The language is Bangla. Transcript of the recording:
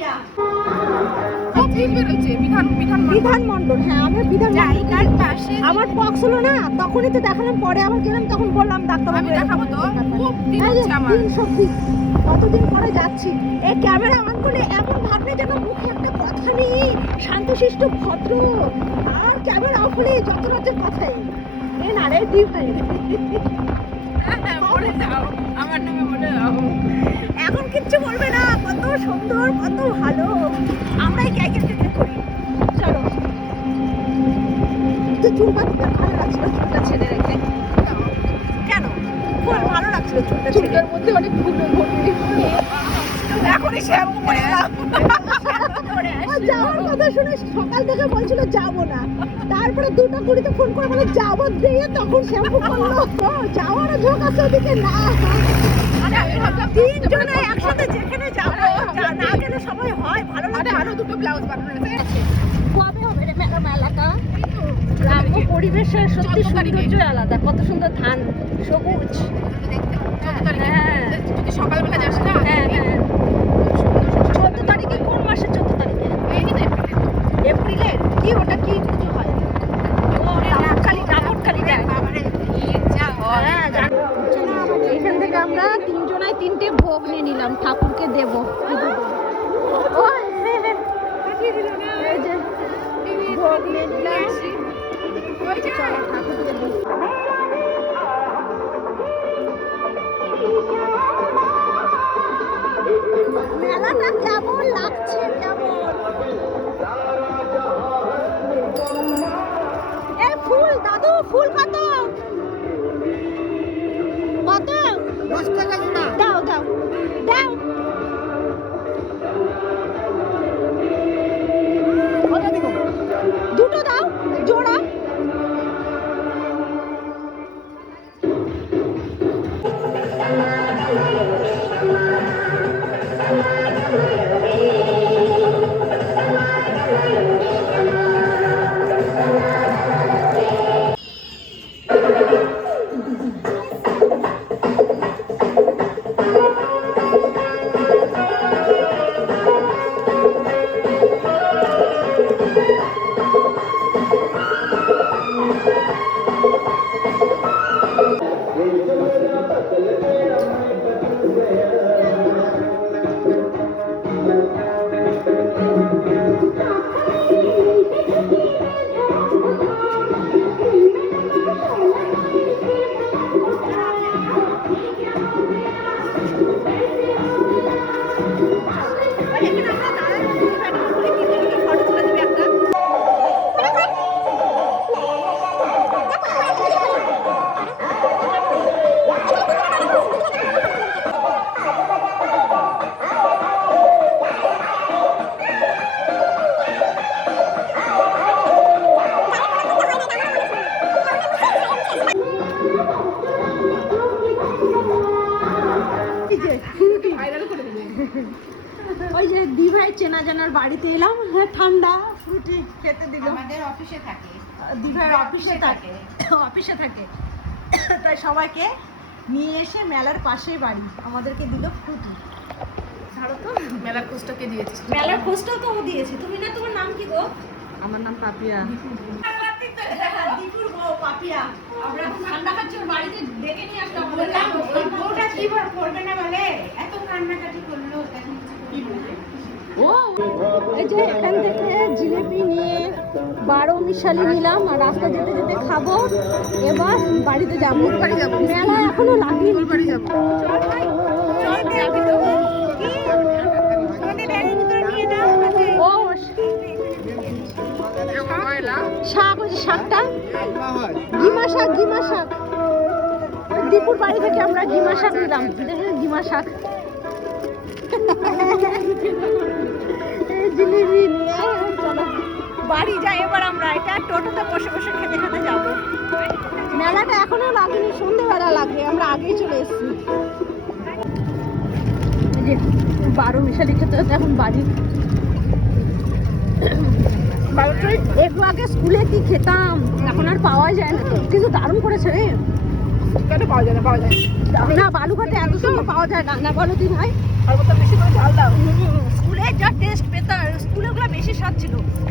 পাপিয়া বিধানমন্ডল। হ্যাঁ আমার জায়গার পাশে আমার পক্স হলো না, তখনই তো দেখালাম। পরে আবার গেলাম, তখন বললাম ডাক্তার আমি দেখাবো তো, খুব ভিড় এই যে হচ্ছে আমার। 320 কতদিন পরে যাচ্ছি। এই ক্যামেরা অন করলে এমন ভাবলে যেন মুখে একটা কথা নেই, শান্তশিষ্ট ভদ্র। আর ক্যামেরা অফ হলে যত রাতের কথাই এ না রে ডিপ হয়ে বলে যাও, আমার নামে বলে যাও। এখন কিচ্ছু বলবে না, কত সুন্দর কত ভালো। আমরাই ক্যাকেট করি। চলো তো চুল কাটতে ভালো লাগছিল, চুলটা ছেড়ে রেখে। কেন খুব ভালো লাগছিল চুলটা ছেড়ে। চুলের মধ্যে অনেক ফুটো ভর্তি। এখনই শ্যাম্পু করে এলাম। যাওয়ার কথা শুনে সকাল থেকে বলছিল যাবো না, তারপরে 2:20 ফোন করে বলে যাবো দিয়ে তখন শ্যাম্পু করলো। যাওয়ার ঝোঁক আছে ওদিকে না। আমি ভাবলাম তিনজনে একসাথে যেখানে যাবো, না গেলে সময় হয় ভালো লাগে। আরো দুটো ব্লাউজ বানানো আছে। কবে হবে রে মেলাটা? গ্রাম্য পরিবেশের সত্যি সৌন্দর্য আলাদা। কত সুন্দর ধান সবুজ। হ্যাঁ যদি সকালবেলা যাস না, হ্যাঁ হ্যাঁ 14 তারিখে। কোন মাসের 14 তারিখে? এপ্রিলের কি ওটা কি পুজো হয়? ও দামোদরকালী হ্যাঁ জানি। এখান থেকে আমরা তিনজনায় 3টে ভোগ নিয়ে নিলাম, ঠাকুরকে দেব। ওই এই যে ভোগ নিয়ে নিলাম, চলো ঠাকুরকে দিই। মেলাটা কেমন লাগছে, কেমন এই ফুল দাদু, ফুল কত কত? 10 টাকা জোড়া। দাও দাও দাও। দুটো দাও জোড়া। ওই যে দিভাই চেনা জানার বাড়িতে এলাম, ঠান্ডা ফ্রুটি খেতে দিল। আমাদের অফিসে থাকে, দিভাইয়ের অফিসে থাকে, অফিসে থাকে। তাই সবাইকে নিয়ে এসে মেলার পাশেই বাড়ি আমাদেরকে দিল ফ্রুটি। ছাড়ো তো, মেলার খোঁজটাকে দিয়েছি। মেলার খোঁজটাও তো দিয়েছি। তুমি না, তোমার নাম কি গো? আমার নাম পাপিয়া। দীপুর বউ পাপিয়া। আমরা এখন ঠান্ডা খাচ্ছি, ওর বাড়িতে ডেকে নিয়ে আসলাম। বললাম ওই বউটা কি করবে না বলে এত কান্নাকাটি করলো, এখন কি বলবে? ও এই যে এখান থেকে জিলেপি নিয়ে 12 মিশালি নিলাম, আর রাস্তা যেতে যেতে খাবো। এবার বাড়িতে যাবো। বাড়ি যাবো। মেলা এখনো লাগেনি। বাড়ি যাবো। চল ভাই, চল যাবি তো? কি আমাদের ব্যাগের ভিতরে নিয়ে নাও। ও শাক, ওই যে শাকটা গিমা শাক, গিমা শাক। ওই দীপুর বাড়ি থেকে আমরা গিমা শাক নিলাম। দেখেন গিমা শাক। জিলিপি নিয়ে চলো বাড়ি যাই এবার আমরা। এটা টোটোতে বসে বসে খেতে খেতে যাবো। মেলাটা এখনো লাগেনি, সন্ধ্যেবেলা লাগবে, আমরা আগেই চলে এসেছি। এই যে 12 মিশালি খেতে হতে এখন বাড়ি। একটু আগে স্কুলে কি খেতাম, এখন আর পাওয়া যায় না। কিন্তু দারুণ করেছে রে। কেন পাওয়া যায় না? পাওয়া যায় না, বালুঘাটে এত সময় পাওয়া যায় না। না বলো তুই ভাই? আর বেশি করে ঝাল দাও। স্কুলে যা টেস্ট ছিল।